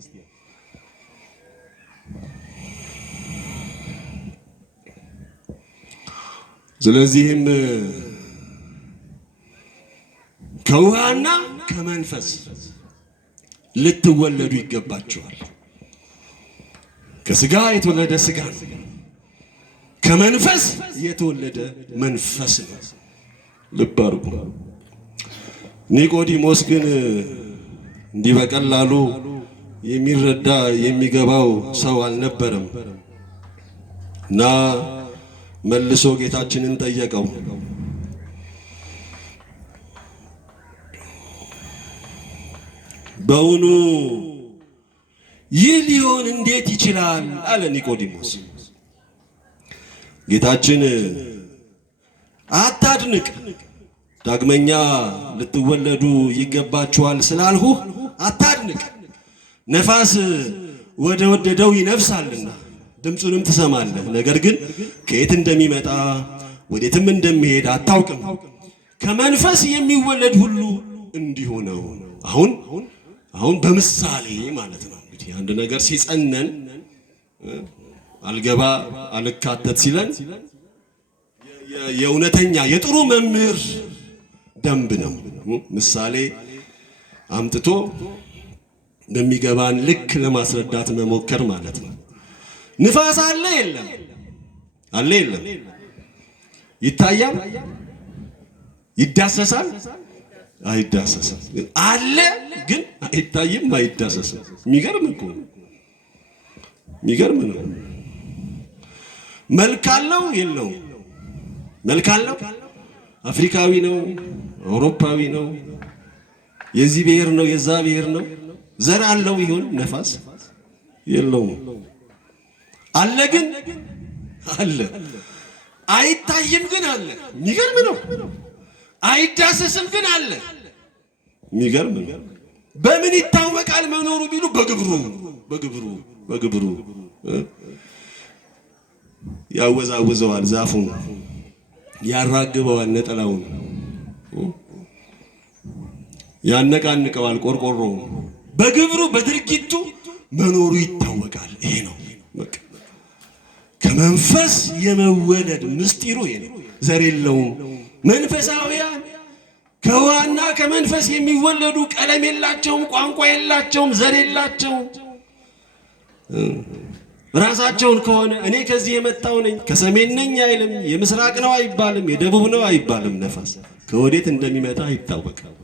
ስለዚህም ከውሃና ከመንፈስ ልትወለዱ ይገባቸዋል። ከስጋ የተወለደ ስጋ ነው፣ ከመንፈስ የተወለደ መንፈስ ነው። ልብ አድርጉ። ኒቆዲሞስ ግን እንዲህ በቀላሉ የሚረዳ የሚገባው ሰው አልነበረም እና መልሶ ጌታችንን ጠየቀው። በውኑ ይህ ሊሆን እንዴት ይችላል አለ ኒቆዲሞስ። ጌታችን አታድንቅ፣ ዳግመኛ ልትወለዱ ይገባችኋል ስላልሁ አታድንቅ። ነፋስ ወደ ወደደው ይነፍሳልና ድምፁንም ትሰማለህ፣ ነገር ግን ከየት እንደሚመጣ ወዴትም እንደሚሄድ አታውቅም። ከመንፈስ የሚወለድ ሁሉ እንዲሁ ነው። አሁን በምሳሌ ማለት ነው። እንግዲህ አንድ ነገር ሲጸነን አልገባ አልካተት ሲለን የእውነተኛ የጥሩ መምህር ደንብ ነው። ምሳሌ አምጥቶ በሚገባን ልክ ለማስረዳት መሞከር ማለት ነው። ንፋስ አለ የለም? አለ የለም? ይታያል? ይዳሰሳል? አይዳሰስም። አለ ግን አይታይም፣ አይዳሰስም። የሚገርም ነው። መልክ አለው የለውም? መልክ አለው? አፍሪካዊ ነው? አውሮፓዊ ነው? የዚህ ብሔር ነው? የዛ ብሔር ነው? ዘር አለው ይሆን? ነፋስ የለውም። አለ ግን አለ። አይታይም ግን አለ። የሚገርም ነው። አይዳሰስም ግን አለ። የሚገርም ነው። በምን ይታወቃል መኖሩ ቢሉ በግብሩ ያወዛውዘዋል፣ ዛፉን ያራግበዋል፣ ነጠላውን ያነቃንቀዋል፣ ቆርቆሮ በግብሩ በድርጊቱ መኖሩ ይታወቃል። ይሄ ነው በቃ ከመንፈስ የመወለድ ምስጢሩ ይሄ ነው። ዘር የለውም። መንፈሳውያን ከውሃና ከመንፈስ የሚወለዱ ቀለም የላቸውም፣ ቋንቋ የላቸውም፣ ዘር የላቸውም። ራሳቸውን ከሆነ እኔ ከዚህ የመጣው ነኝ ከሰሜን ነኝ አይልም። የምስራቅ ነው አይባልም፣ የደቡብ ነው አይባልም። ነፋስ ከወዴት እንደሚመጣ አይታወቅም።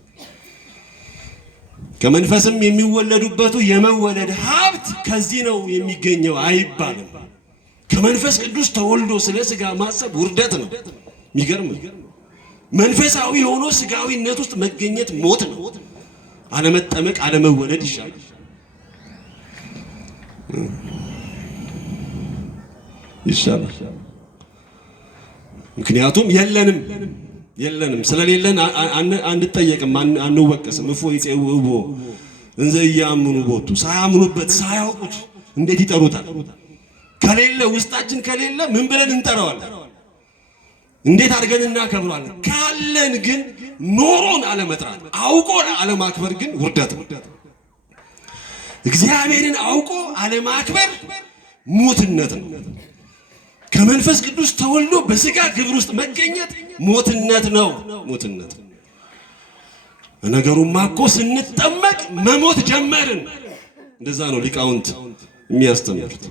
ከመንፈስም የሚወለዱበቱ የመወለድ ሀብት ከዚህ ነው የሚገኘው አይባልም። ከመንፈስ ቅዱስ ተወልዶ ስለ ሥጋ ማሰብ ውርደት ነው። የሚገርም መንፈሳዊ ሆኖ ሥጋዊነት ውስጥ መገኘት ሞት ነው። አለመጠመቅ አለመወለድ ይሻላል። ምክንያቱም የለንም ስለሌለን አንጠየቅም፣ አንወቀስም። እፎ ይጼውቦ እንዘ ኢያምኑ ቦቱ ሳያምኑበት ሳያውቁት እንዴት ይጠሩታል? ከሌለ ውስጣችን ከሌለ ምን ብለን እንጠራዋለን? እንዴት አድርገን እናከብረዋለን? ካለን ግን ኖሮን አለመጥራት አውቆ አለማክበር ግን ውርደት ነው። እግዚአብሔርን አውቆ አለማክበር ሙትነት ነው። ከመንፈስ ቅዱስ ተወልዶ በሥጋ ግብር ውስጥ መገኘት ሞትነት ነው። ሞትነት ነገሩማ እኮ ስንጠመቅ መሞት ጀመርን። እንደዛ ነው ሊቃውንት የሚያስተምሩት።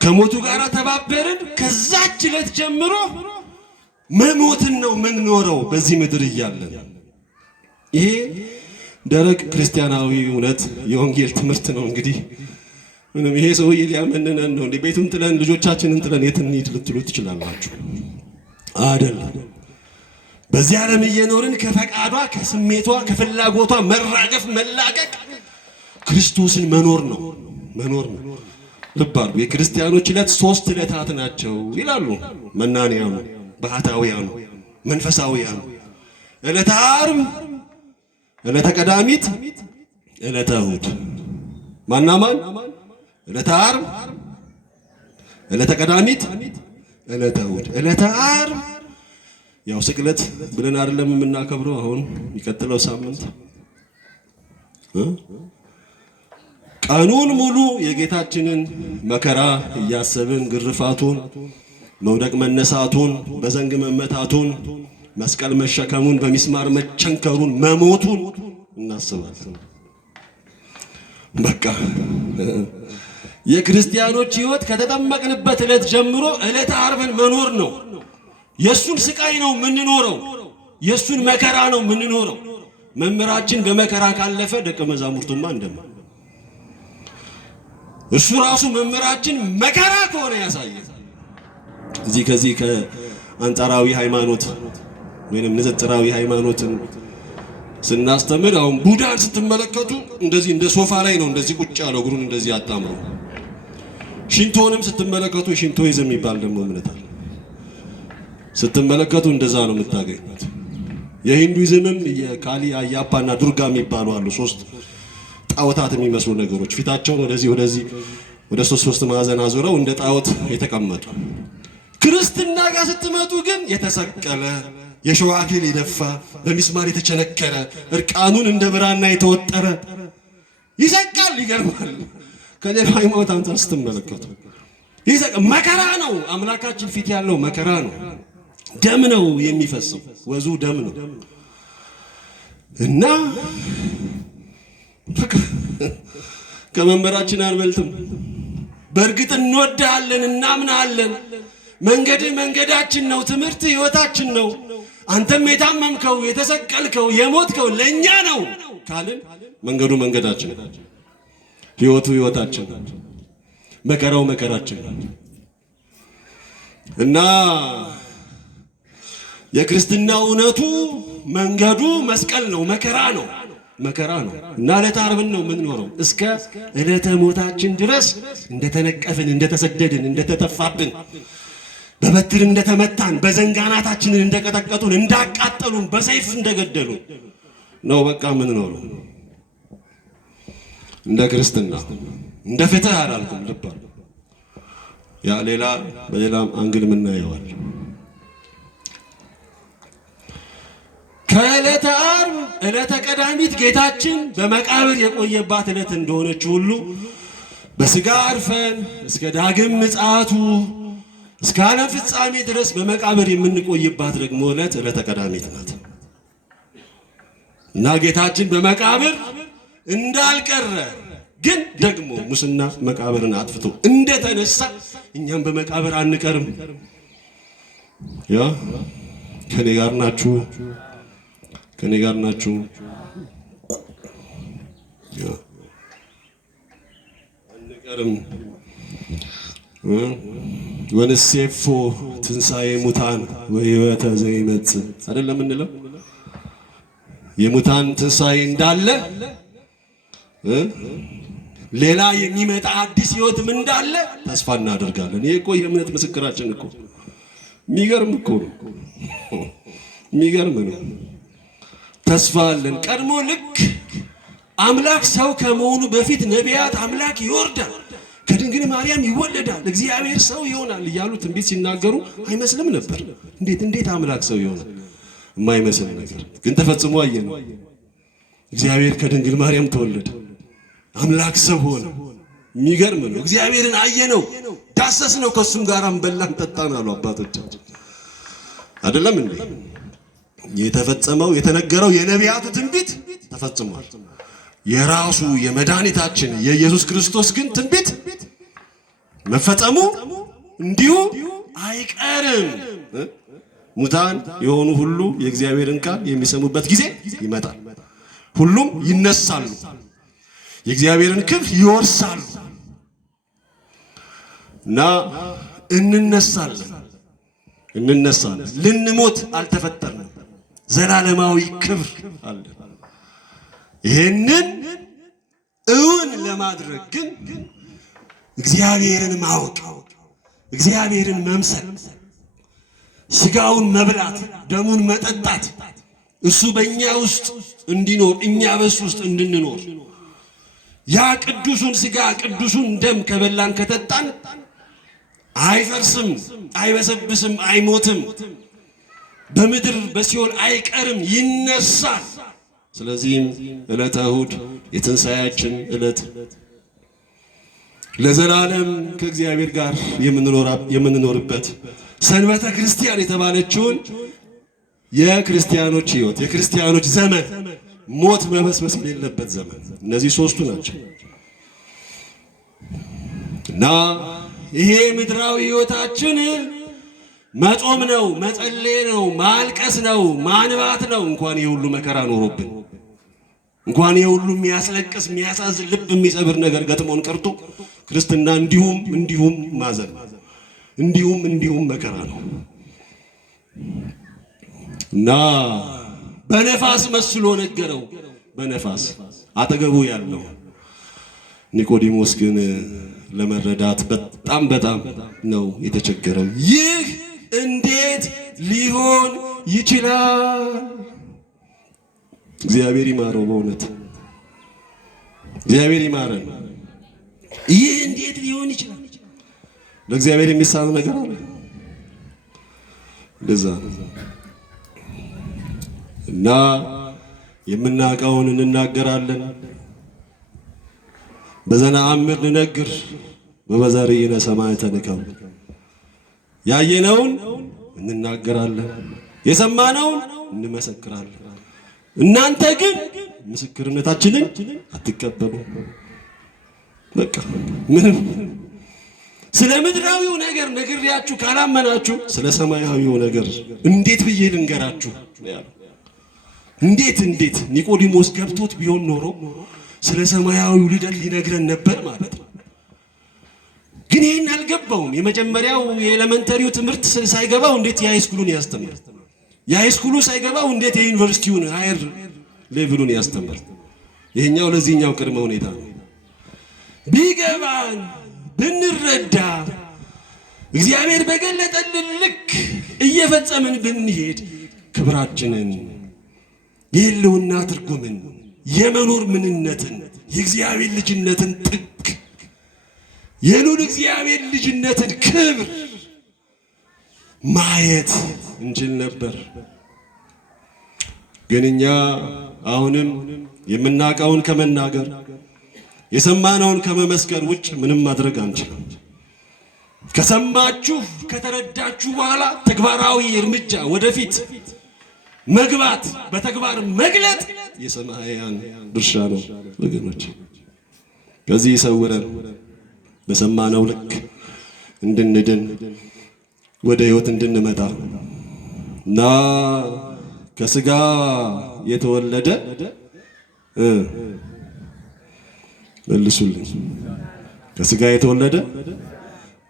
ከሞቱ ጋር ተባበርን። ከዛች ዕለት ጀምሮ መሞትን ነው የምንኖረው በዚህ ምድር እያለን። ይሄ ደረቅ ክርስቲያናዊ እውነት የወንጌል ትምህርት ነው። እንግዲህ ምንም ይሄ ሰውዬ ሊያመነን ነው እንዴ? ቤቱን ጥለን ልጆቻችንን ጥለን የት እንሂድ ልትሉ ትችላላችሁ። አይደለም። በዚህ ዓለም እየኖርን ከፈቃዷ ከስሜቷ ከፍላጎቷ መራገፍ መላቀቅ ክርስቶስን መኖር ነው። ልብ አድርጉ። የክርስቲያኖች ዕለት 3 ዕለታት ናቸው ይላሉ መናንያኑ፣ ባህታውያኑ፣ መንፈሳውያኑ። ዕለተ ዓርብ፣ ዕለተ ቀዳሚት፣ ዕለተ እሑድ። ማናማን? ዕለተ ዓርብ፣ ዕለተ ቀዳሚት፣ ዕለተ እሑድ። ዕለተ ዓርብ ያው ስቅለት ብለን አይደለም የምናከብረው። አሁን የሚቀጥለው ሳምንት ቀኑን ሙሉ የጌታችንን መከራ እያሰብን ግርፋቱን፣ መውደቅ መነሳቱን፣ በዘንግ መመታቱን፣ መስቀል መሸከሙን፣ በሚስማር መቸንከሩን፣ መሞቱን እናስባለን። በቃ የክርስቲያኖች ሕይወት ከተጠመቅንበት ዕለት ጀምሮ ዕለተ ዓርብን መኖር ነው። የሱን ስቃይ ነው የምንኖረው። የሱን መከራ ነው የምንኖረው። መምህራችን በመከራ ካለፈ ደቀ መዛሙርቱማ እንደማ እሱ ራሱ መምህራችን መከራ ከሆነ ያሳየ። ከዚህ ከአንጻራዊ ሃይማኖት ወይንም ንጽጽራዊ ሃይማኖትን ስናስተምር አሁን ቡዳን ስትመለከቱ እንደዚህ እንደ ሶፋ ላይ ነው እንደዚህ ቁጭ ያለው እግሩን እንደዚህ አጣምሮ። ሽንቶንም ስትመለከቱ ሽንቶይዝም የሚባል ደግሞ እምነት አለ። ስትመለከቱ እንደዛ ነው የምታገኙት። የሂንዱይዝምም የካሊ አያፓና ዱርጋ የሚባሉ አሉ። 3 ጣዖታት የሚመስሉ ነገሮች ፊታቸውን ወደዚህ ወደ 3 ማዕዘን አዙረው እንደ ጣዖት የተቀመጡ። ክርስትና ጋር ስትመጡ ግን የተሰቀለ የሸዋ አክሊል የደፋ በሚስማር የተቸነከረ እርቃኑን እንደ ብራና የተወጠረ ይሰቃል። ይገርማል። ከሌላ ሃይማኖት አንፃር ስትመለከቱ መከራ ነው። አምላካችን ፊት ያለው መከራ ነው። ደም ነው የሚፈሰው፣ ወዙ ደም ነው እና ከመምህራችን አንበልጥም። በእርግጥ እንወድሃለን፣ እናምናለን። መንገዳችን ነው። ትምህርት ሕይወታችን ነው። አንተም የታመምከው የተሰቀልከው የሞትከው ለእኛ ነው ካልን መንገዱ መንገዳችን፣ ሕይወቱ ሕይወታችን፣ መከራው መከራችን። እና የክርስትና እውነቱ መንገዱ መስቀል ነው፣ መከራ ነው እና ዕለተ ዓርብን ነው የምንኖረው እስከ ዕለተ ሞታችን ድረስ እንደተነቀፍን፣ እንደተሰደድን፣ እንደተተፋብን፣ በበትር እንደተመታን፣ በዘንጋናታችንን እንደቀጠቀጡን፣ እንዳቃጠሉን፣ በሰይፍ እንደገደሉን ነው በቃ የምንኖረው። እንደ ክርስትና እንደ ፍትህ አላልኩም ልባል ያ ሌላ በሌላም አንግል ምናየዋል። ከዕለተ ዓርብ ዕለተ ቀዳሚት ጌታችን በመቃብር የቆየባት ዕለት እንደሆነች ሁሉ በሥጋ አርፈን እስከ ዳግም ምጽአቱ እስከ ዓለም ፍጻሜ ድረስ በመቃብር የምንቆይባት ደግሞ ዕለተ ቀዳሚት ናት እና ጌታችን በመቃብር እንዳልቀረ ግን ደግሞ ሙስና መቃብርን አጥፍቶ እንደተነሳ እኛም በመቃብር አንቀርም። ያ ከኔ ጋር ናችሁ? አንቀርም። ወንሴፎ ትንሣኤ ሙታን ወሕይወተ ዘይመጽእ አይደለም እንለው የሙታን ትንሣኤ እንዳለ ሌላ የሚመጣ አዲስ ሕይወትም እንዳለ ተስፋ እናደርጋለን። ይሄ እኮ የእምነት ምስክራችን እኮ የሚገርም እኮ ነው። የሚገርም ነው። ተስፋ አለን። ቀድሞ ልክ አምላክ ሰው ከመሆኑ በፊት ነቢያት አምላክ ይወርዳል፣ ከድንግል ማርያም ይወለዳል፣ እግዚአብሔር ሰው ይሆናል እያሉ ትንቢት ሲናገሩ አይመስልም ነበር። እንዴት አምላክ ሰው ይሆናል? የማይመስል ነገር ግን ተፈጽሞ አየነው። እግዚአብሔር ከድንግል ማርያም ተወለደ፣ አምላክ ሰው ሆነ። የሚገርም ነው። እግዚአብሔርን አየነው፣ ዳሰስነው፣ ከሱም ጋር በላን ጠጣን አሉ አባቶቻችን። አይደለም እንዴ? የተፈጸመው የተነገረው የነቢያቱ ትንቢት ተፈጽሟል። የራሱ የመድኃኒታችን የኢየሱስ ክርስቶስ ግን ትንቢት መፈጸሙ እንዲሁ አይቀርም። ሙታን የሆኑ ሁሉ የእግዚአብሔርን ቃል የሚሰሙበት ጊዜ ይመጣል። ሁሉም ይነሳሉ፣ የእግዚአብሔርን ክብር ይወርሳሉ እና እንነሳለን። ልንሞት አልተፈጠርንም። ዘላለማዊ ክብር አለ። ይሄንን እውን ለማድረግ ግን እግዚአብሔርን ማወቅ፣ እግዚአብሔርን መምሰል፣ ስጋውን መብላት፣ ደሙን መጠጣት፣ እሱ በእኛ ውስጥ እንዲኖር እኛ በሱ ውስጥ እንድንኖር ያ ቅዱሱን ስጋ ቅዱሱን ደም ከበላን ከጠጣን አይፈርስም፣ አይበሰብስም፣ አይሞትም፣ በምድር በሲኦል አይቀርም፣ ይነሳል። ስለዚህም ዕለተ እሑድ የትንሣኤያችን ዕለት ለዘላለም ከእግዚአብሔር ጋር የምንኖርበት ሰንበተ ክርስቲያን የተባለችውን የክርስቲያኖች ሕይወት የክርስቲያኖች ዘመን ሞት መበስበስ የሌለበት ዘመን እነዚህ ሦስቱ ናቸው እና ይሄ ምድራዊ ሕይወታችን መጾም ነው፣ መጸለይ ነው፣ ማልቀስ ነው፣ ማንባት ነው። እንኳን የሁሉ መከራ ኖሮብን እንኳን የሁሉ የሚያስለቅስ የሚያሳዝን ልብ የሚሰብር ነገር ገጥሞን ቀርቶ ክርስትና እንዲሁም ማዘን እንዲሁም መከራ ነው እና በነፋስ መስሎ ነገረው። በነፋስ አጠገቡ ያለው ኒቆዲሞስ ግን ለመረዳት በጣም ነው የተቸገረው። ይህ እንዴት ሊሆን ይችላል? እግዚአብሔር ይማረው፣ በእውነት እግዚአብሔር ይማረን። ይህ እንዴት ሊሆን ይችላል? ለእግዚአብሔር የሚሳነው ነገር አለ? እንደዛ እና የምናውቀውን እንናገራለን። በዘነአምር ንነግር በበዛርይነ ሰማዕተ ንከው ያየነውን እንናገራለን፣ የሰማነውን እንመሰክራለን። እናንተ ግን ምስክርነታችንን አትቀበሉ። በቃ ምንም ስለ ምድራዊው ነገር ነግሬያችሁ ካላመናችሁ ስለ ሰማያዊው ነገር እንዴት ብዬ ልንገራችሁ? እንዴት ኒቆዲሞስ ገብቶት ቢሆን ኖሮ ስለ ሰማያዊው ልደት ሊነግረን ነበር ማለት ነው። ግን ይሄን አልገባውም። የመጀመሪያው የኤሌመንተሪው ትምህርት ሳይገባው እንዴት የሃይስኩሉን ያስተምር? የሃይስኩሉ ሳይገባው እንዴት የዩኒቨርሲቲውን ሃየር ሌቭሉን ያስተምር? ይሄኛው ለዚህኛው ቅድመ ሁኔታ ነው። ቢገባን ብንረዳ እግዚአብሔር በገለጠልን ልክ እየፈጸምን ብንሄድ ክብራችንን፣ የህልውና ትርጉምን፣ የመኖር ምንነትን፣ የእግዚአብሔር ልጅነትን ጥግ፣ የሉል እግዚአብሔር ልጅነትን ክብር ማየት እንችል ነበር። ግን እኛ አሁንም የምናውቀውን ከመናገር የሰማነውን ከመመስከር ውጭ ምንም ማድረግ አንችልም። ከሰማችሁ ከተረዳችሁ በኋላ ተግባራዊ እርምጃ ወደፊት መግባት፣ በተግባር መግለጥ የሰማያን ድርሻ ነው ወገኖች። ከዚህ ይሰውረን፣ በሰማነው ልክ እንድንድን ወደ ህይወት እንድንመጣ እና ከስጋ የተወለደ መልሱልኝ፣ ከስጋ የተወለደ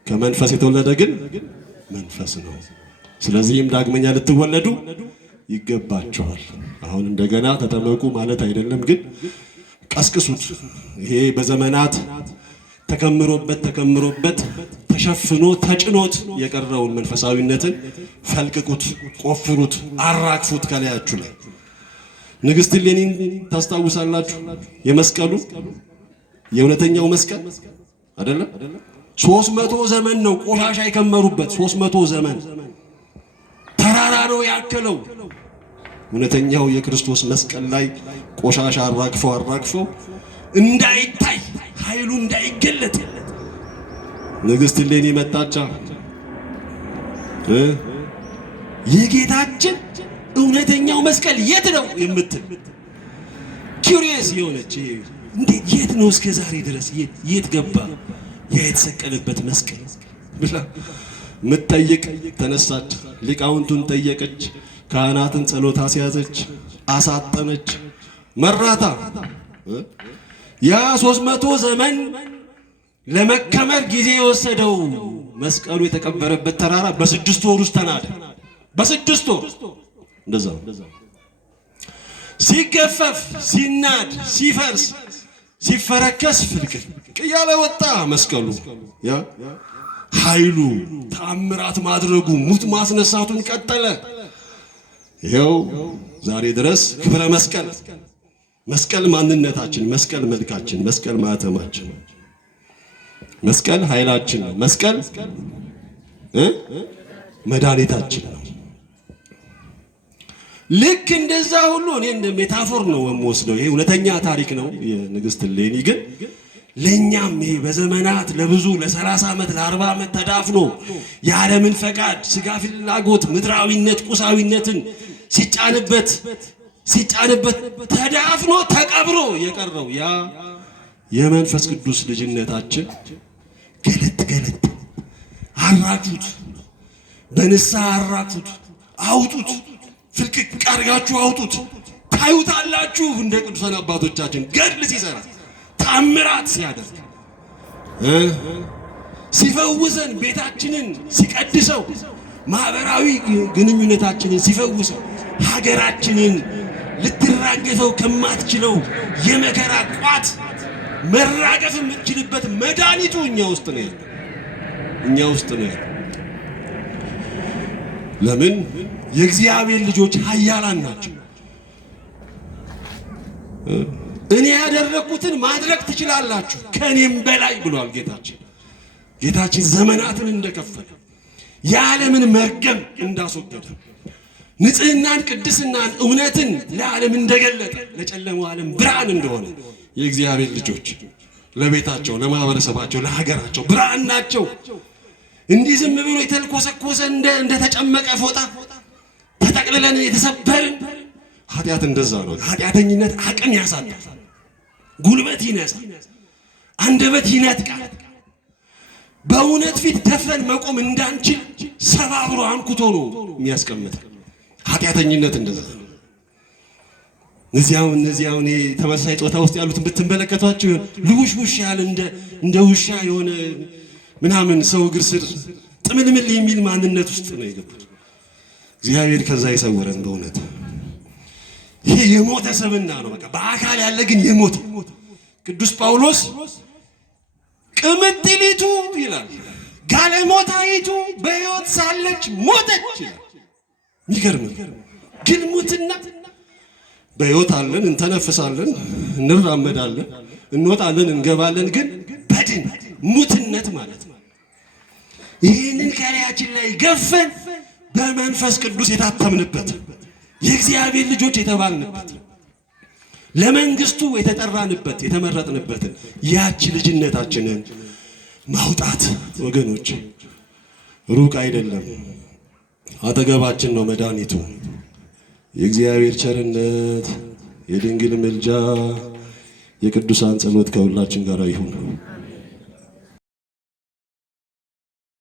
ከመንፈስ የተወለደ ግን መንፈስ ነው። ስለዚህም ዳግመኛ ልትወለዱ ይገባችኋል። አሁን እንደገና ተጠመቁ ማለት አይደለም፣ ግን ቀስቅሱት። ይሄ በዘመናት ተከምሮበት ተሸፍኖ ተጭኖት የቀረውን መንፈሳዊነትን ፈልቅቁት፣ ቆፍሩት፣ አራግፉት ከላያችሁ ላይ። ንግሥት እሌኒን ታስታውሳላችሁ? የመስቀሉ የእውነተኛው መስቀል አይደለም 300 ዘመን ነው ቆሻሻ የከመሩበት። 300 ዘመን ተራራ ነው ያከለው። እውነተኛው የክርስቶስ መስቀል ላይ ቆሻሻ አራግፈው እንዳይታይ ኃይሉ እንዳይገለጥ ንግሥት እሌኒ መጣቻ። የጌታችን እውነተኛው መስቀል የት ነው የምትል ኪዩሪየስ የሆነች እንዴት የት ነው እስከ ዛሬ ድረስ የት ገባ ያ የተሰቀለበት መስቀል ብላ ምትጠይቅ ተነሳች። ሊቃውንቱን ጠየቀች፣ ካህናትን ጸሎት አስያዘች፣ አሳጠነች፣ መራታ። ያ 300 ዘመን ለመከመር ጊዜ የወሰደው መስቀሉ የተቀበረበት ተራራ በ6 ወር ውስጥ ተናደ። በ6 ወር እንደዛ ሲገፈፍ፣ ሲናድ፣ ሲፈርስ፣ ሲፈረከስ ፍልቅቅ እያለ ወጣ መስቀሉ። ያ ኃይሉ ተአምራት ማድረጉ ሙት ማስነሳቱን ቀጠለ። ይኸው ዛሬ ድረስ ክብረ መስቀል፣ መስቀል ማንነታችን፣ መስቀል መልካችን፣ መስቀል ማተማችን፣ መስቀል ኃይላችን ነው። መስቀል መድኃኒታችን ነው። ልክ እንደዛ ሁሉ እኔ እንደ ሜታፎር ነው የምወስደው። ይሄ እውነተኛ ታሪክ ነው የንግሥት እሌኒ። ግን ለኛም ይሄ በዘመናት ለብዙ ለ30 ዓመት ለ40 ዓመት ተዳፍኖ የዓለምን ፈቃድ፣ ስጋ ፍላጎት፣ ምድራዊነት፣ ቁሳዊነትን ሲጫንበት ተዳፍኖ ተቀብሮ የቀረው ያ የመንፈስ ቅዱስ ልጅነታችን ገለጥ አራጁት፣ በንስሐ አራጁት፣ አውጡት፣ ፍልቅቅ አድርጋችሁ አውጡት። ታዩታላችሁ እንደ ቅዱሳን አባቶቻችን ገድል ሲሰራ፣ ተአምራት ሲያደርግ፣ ሲፈውሰን፣ ቤታችንን ሲቀድሰው፣ ማህበራዊ ግንኙነታችንን ሲፈውሰው፣ ሀገራችንን ልትራገፈው ከማትችለው የመከራ ቋት መራገፍ የምትችልበት መድኃኒቱ እኛ ውስጥ ነው ያለው። እኛ ውስጥ ነው ያለው። ለምን? የእግዚአብሔር ልጆች ኃያላን ናቸው። እኔ ያደረኩትን ማድረግ ትችላላችሁ ከኔም በላይ ብሏል ጌታችን። ጌታችን ዘመናትን እንደከፈለ፣ የዓለምን መርገም እንዳስወገደ፣ ንጽህናን፣ ቅድስናን፣ እውነትን ለዓለም እንደገለጠ፣ ለጨለማው ዓለም ብርሃን እንደሆነ የእግዚአብሔር ልጆች ለቤታቸው፣ ለማህበረሰባቸው፣ ለሀገራቸው ብርሃን ናቸው። እንዲህ ዝም ብሎ የተልኮሰኮሰ እንደተጨመቀ ፎጣ ተጠቅልለን የተሰበርን ኃጢአት እንደዛ ነው። ኃጢአተኝነት አቅም ያሳጣል፣ ጉልበት ይነሳል፣ አንደበት ይነጥቃል። በእውነት ፊት ደፍረን መቆም እንዳንችል ሰባብሮ አንኩቶ ነው የሚያስቀምጥ። ኃጢአተኝነት እንደዛ ነው። እነዚያው ተመሳሳይ ጾታ ውስጥ ያሉትን ብትመለከቷቸው ልውሽ ያለ እንደ ውሻ የሆነ ምናምን ሰው እግር ስር ጥምልምል የሚል ማንነት ውስጥ ነው የገቡት። እግዚአብሔር ከዛ ይሰውረን በእውነት። ይሄ የሞተ ሰብና ነው። በቃ በአካል ያለ ግን የሞተ ቅዱስ ጳውሎስ ቅምጥሊቱ ይላል ጋለሞታይቱ በሕይወት ሳለች ሞተች ይላል። የሚገርም ግን ሙትና በሕይወት አለን፣ እንተነፍሳለን፣ እንራመዳለን፣ እንወጣለን፣ እንገባለን። ግን በድን ሙትነት ማለት ነው። ይህንን ከላያችን ላይ ገፈን በመንፈስ ቅዱስ የታተምንበት የእግዚአብሔር ልጆች የተባልንበት ለመንግስቱ የተጠራንበት የተመረጥንበትን ያቺ ልጅነታችንን ማውጣት ወገኖች ሩቅ አይደለም፣ አጠገባችን ነው መድኃኒቱ። የእግዚአብሔር ቸርነት፣ የድንግል ምልጃ፣ የቅዱሳን ጸሎት ከሁላችን ጋር ይሁን።